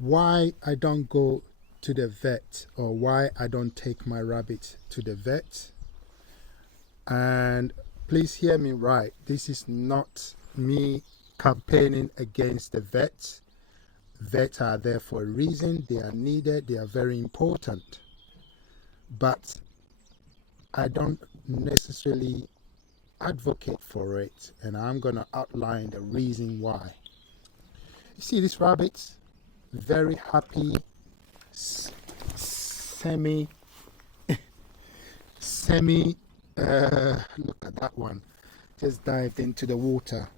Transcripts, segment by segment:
why I don't go to the vet, or why I don't take my rabbit to the vet. And please hear me right, this is not me campaigning against the vets. Vets are there for a reason. They are needed, they are very important, but I don't necessarily advocate for it, and I'm going to outline the reason why. You see these rabbits, very happy, semi look at that one, just dived into the water.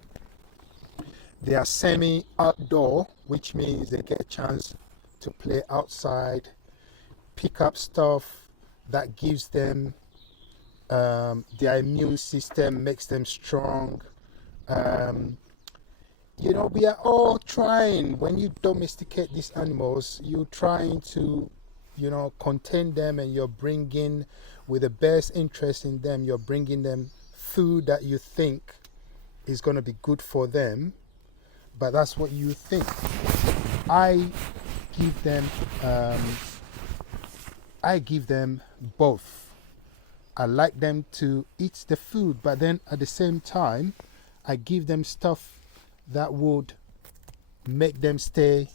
They are semi-outdoor, which means they get a chance to play outside, pick up stuff that gives them their immune system, makes them strong. We are all trying, when you domesticate these animals, you're trying to, contain them, and you're bringing, with the best interest in them, you're bringing them food that you think is going to be good for them. But that's what you think. I give them both. I like them to eat the food, but then at the same time, I give them stuff that would make them stay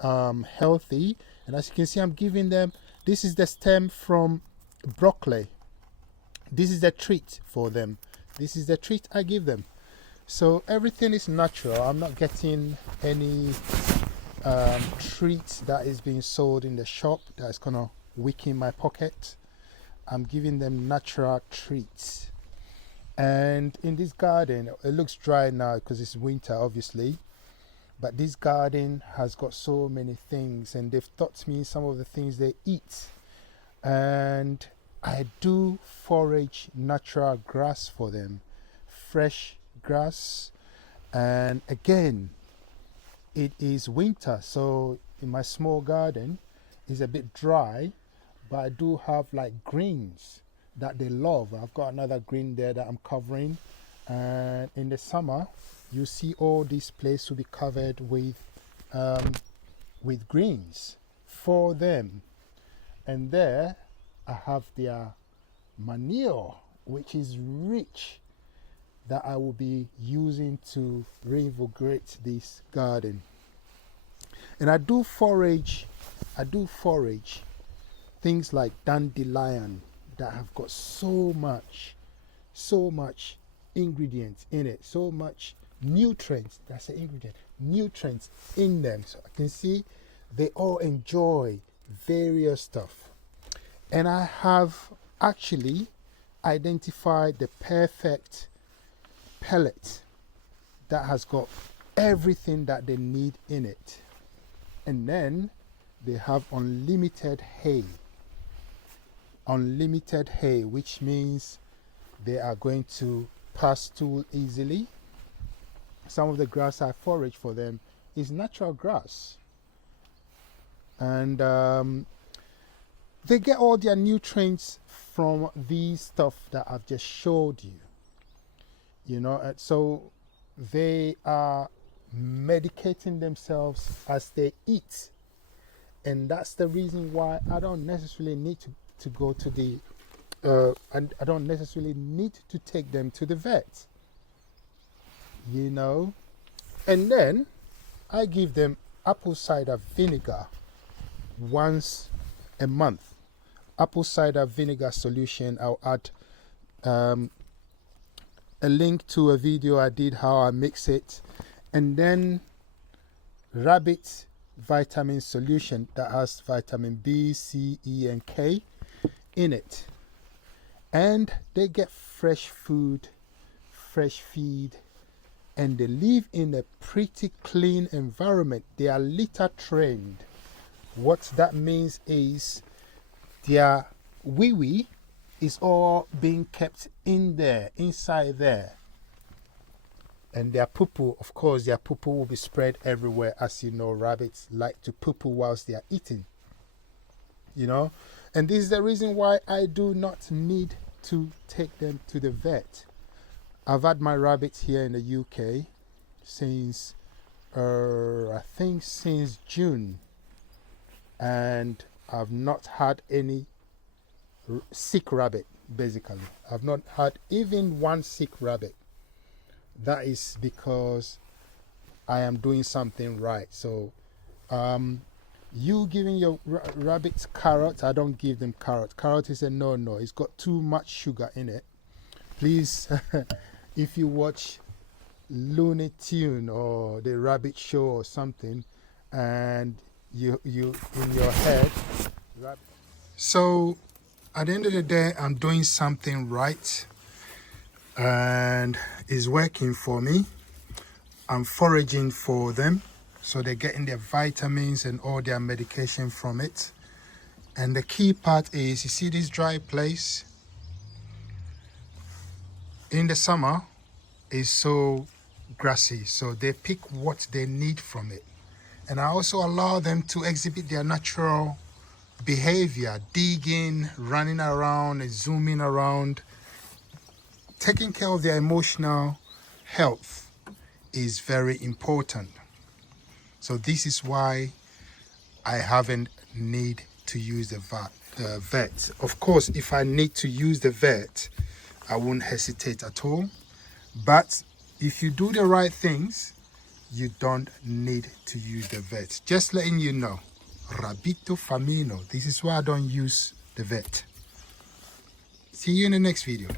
healthy. And as you can see, I'm giving them, this is the stem from broccoli. This is the treat for them. This is the treat I give them. So everything is natural. I'm not getting any treats that is being sold in the shop that's gonna weaken my pocket. I'm giving them natural treats. And in this garden, it looks dry now because it's winter, obviously, but this garden has got so many things, and they've taught me some of the things they eat. And I do forage natural grass for them, fresh grass. And again, it is winter, so in my small garden it's a bit dry, but I do have like greens that they love. I've got another green there that I'm covering, and in the summer you see all this place will be covered with greens for them. And there I have their manure, which is rich, that I will be using to reinvigorate this garden. And I do forage things like dandelion that have got so much ingredients in it, so much nutrients, that's the ingredient, nutrients in them. So I can see they all enjoy various stuff. And I have actually identified the perfect pellet that has got everything that they need in it. And then they have unlimited hay, which means they are going to pass stool easily. Some of the grass I forage for them is natural grass, and they get all their nutrients from these stuff that I've just showed you. So they are medicating themselves as they eat, and that's the reason why I don't necessarily need to go to the and I don't necessarily need to take them to the vet. And then I give them apple cider vinegar once a month. Apple cider vinegar solution. I'll add a link to a video I did how I mix it. And then rabbit vitamin solution that has vitamin B, C, E, and K in it. And they get fresh food, fresh feed, and they live in a pretty clean environment. They are litter trained. What that means is their wee-wee is all being kept in there, inside there. And their poo-poo, of course, their poo-poo will be spread everywhere. As you know, rabbits like to poo-poo whilst they are eating. And this is the reason why I do not need to take them to the vet. I've had my rabbits here in the UK since I think since June, and I've not had any sick rabbit. Basically, I've not had even one sick rabbit. That is because I am doing something right. So you giving your rabbits carrots, I don't give them carrot. Carrot is a no. It's got too much sugar in it. Please, if you watch Looney Tune or the Rabbit Show or something, and you in your head, so at the end of the day, I'm doing something right, and it's working for me. I'm foraging for them, so they're getting their vitamins and all their medication from it. And the key part is, you see this dry place in the summer is so grassy, so they pick what they need from it. And I also allow them to exhibit their natural behavior, digging, running around and zooming around. Taking care of their emotional health is very important. So this is why I haven't need to use the vet. Of course, if I need to use the vet, I won't hesitate at all. But if you do the right things, you don't need to use the vet. Just letting you know, Rabbito, Farmino. This is why I don't use the vet. See you in the next video.